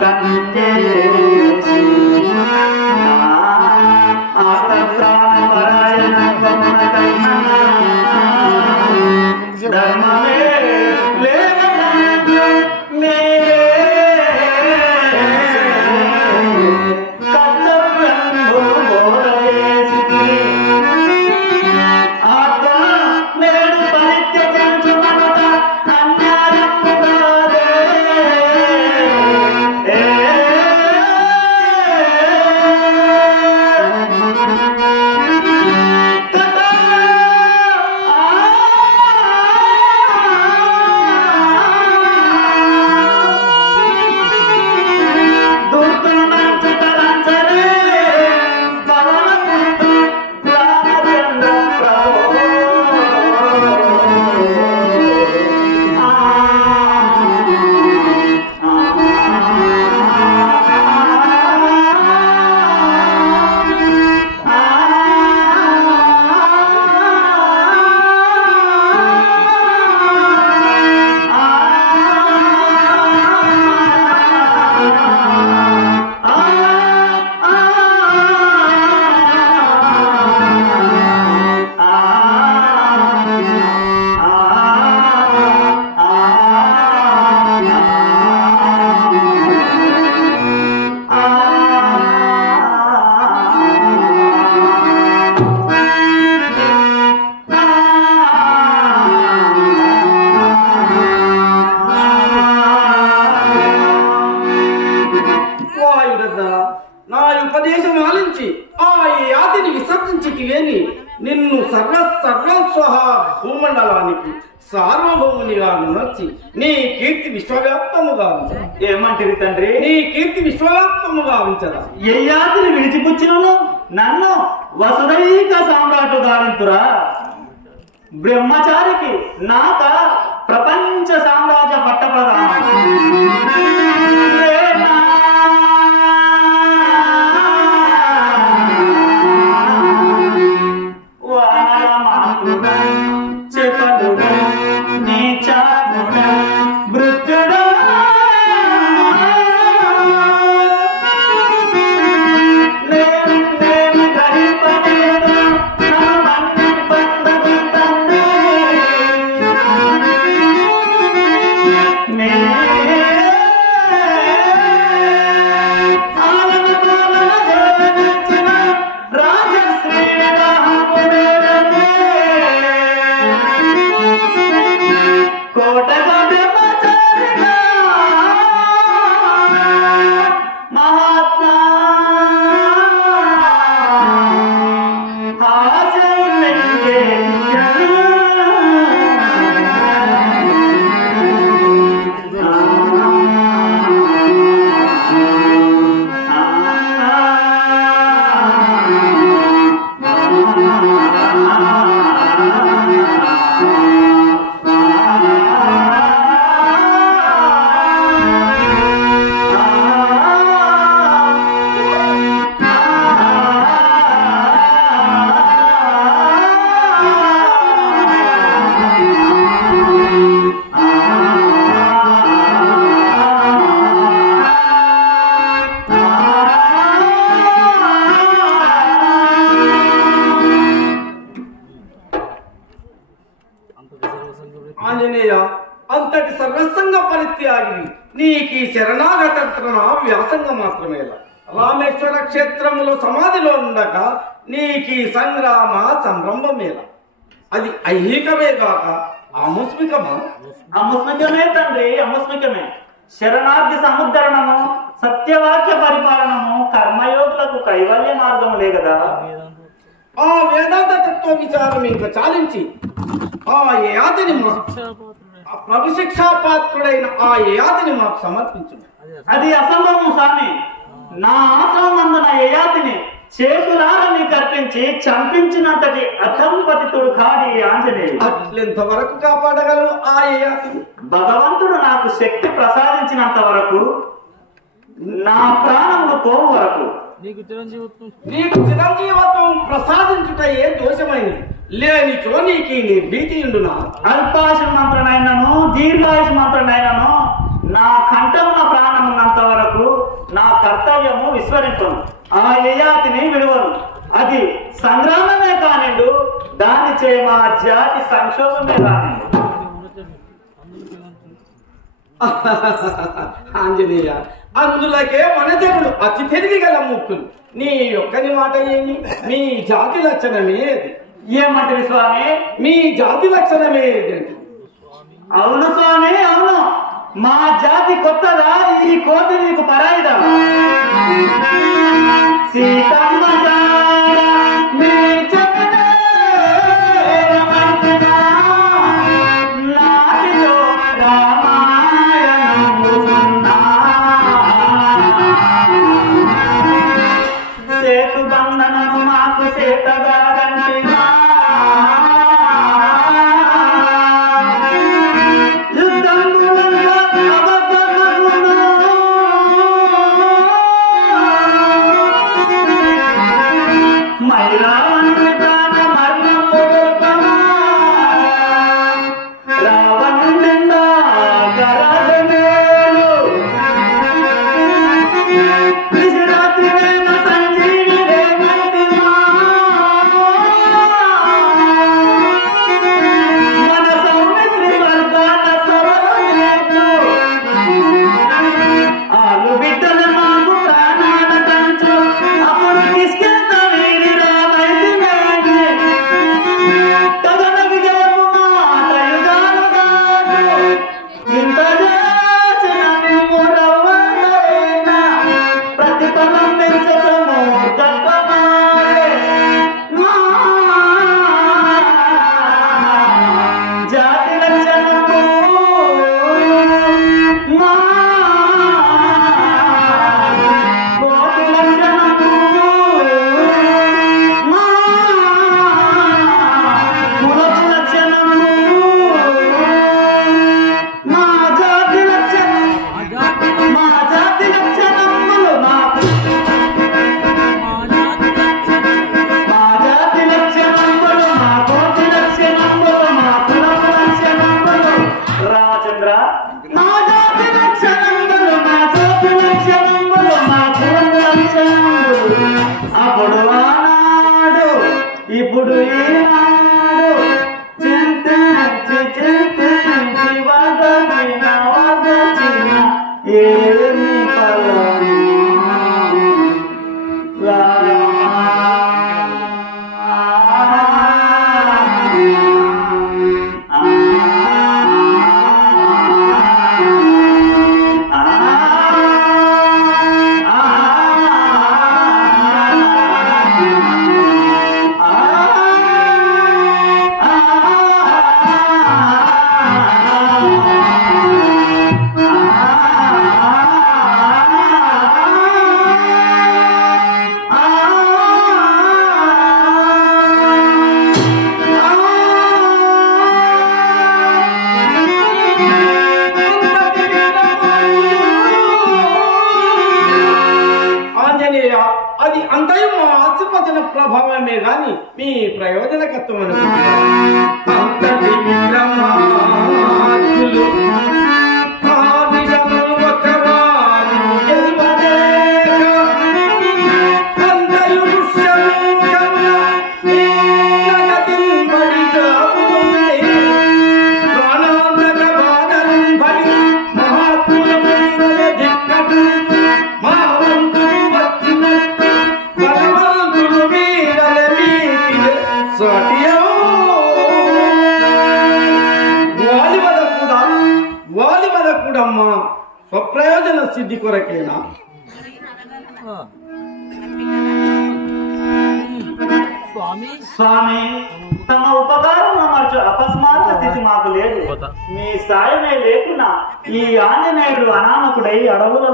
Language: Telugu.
కంచేసి ఆట ప్రాణ పరాయణ ధర్మమే నిన్ను సర్వస్వహ భూమండలానికి సార్వభౌమునిగా నచ్చి నీ కీర్తి విశ్వవ్యాప్తముగా ఉంచదా. ఏమంటిరి తండ్రి? నీ కీర్తి విశ్వవ్యాప్తముగా ఉంచదా. యయాతిని విడిచిపుచ్చినను నన్ను వసుదైక సామ్రాటు గావింతురా. బ్రహ్మచారికి నాక ప్రపంచ సామ్రాజ్య పట్టప్రదాన ఆంజనేయ, అంతటి సర్వసంగ పరిత్యాగి నీకి శరణాగత వ్యాసంగ మాత్రమేలా. రామేశ్వర క్షేత్రములో సమాధిలో ఉండగా నీకి సంగ్రామ సంరంభమేలా. అది ఐహికమే కాక ఆముస్మికమా? ఆముస్మికమే తండ్రి, ఆముస్మికమే. శరణార్థి సముద్ధరణము, సత్యవాక్య పరిపాలనము కర్మయోగులకు కైవల్య మార్గములే కదా. ఆ వేదాంత తత్వ విచారం ఇంకా చాలించి ఆ యయాతిని ప్రభు శిక్షాపాత్రుడైన ఆ యయాతిని మాకు సమర్పించు. అది అసంభవం స్వామి. నా ఆశ్రమమందున యయాతిని చేతులారా నీకు అర్పించి చంపించినంతటి అధంపతితుడు కాడి ఆంజనేయుడు. అట్లెంత వరకు కాపాడగలవు ఆ యయాతిని? భగవంతుడు నాకు శక్తి ప్రసాదించినంత వరకు, నా ప్రాణములు పోవు వరకు. నీకు చిరంజీవత్వం ప్రసాదించుట ఏ దోషమైనది లేనిచో నీకు నిర్భీతియుండునా? అల్పాయుష్ మంత్రనైనను దీర్ఘాయుష్ మంత్రనైనను నా కంఠమున ప్రాణమున్నంత వరకు కర్తవ్యము విస్మరించను, ఆ యయాతిని విడువను. అది సంగ్రామమే కానిండు, దాని చే మా జాతి సంక్షోభమే కానిండు. ఆంజనేయ, అందులకే మన జనులు అతి తెలివి గల ముక్కులు. నీ ఒక్కని మాట ఏమి? మీ జాతి లక్షణమే అది. ఏమంటారు స్వామి? మీ జాతి లక్షణమే ఏది? అవును స్వామి, అవును. మా జాతి కొత్తదా? ఈ కోతి నీకు పరాయిదా? సీతమ్మ జాడ నీ చెప్పనే నాటిలో రామాయణము సున్నా. సేతు బంధనము మాకు సేతగాదంటినా, అప్పుడు ఆనాడు ఇప్పుడు ఈనాడు చింతించి చింతించి వదచిన వదచిన ఏమి ఫలము అది అంతయు మా ఆశీర్వచన ప్రభావమే గాని మీ ప్రయోజనకత్వం అంతటి విక్రమార్కులు స్వప్రయోజన సిద్ధి కొరకేనా? స్వామి, తమ ఉపకారం అమర్చు అకస్మాత్ స్థితి మాకు లేదు. మీ సాయమే లేకున్నా ఈ ఆంజనేయుడు అనామకుడై అడవులలో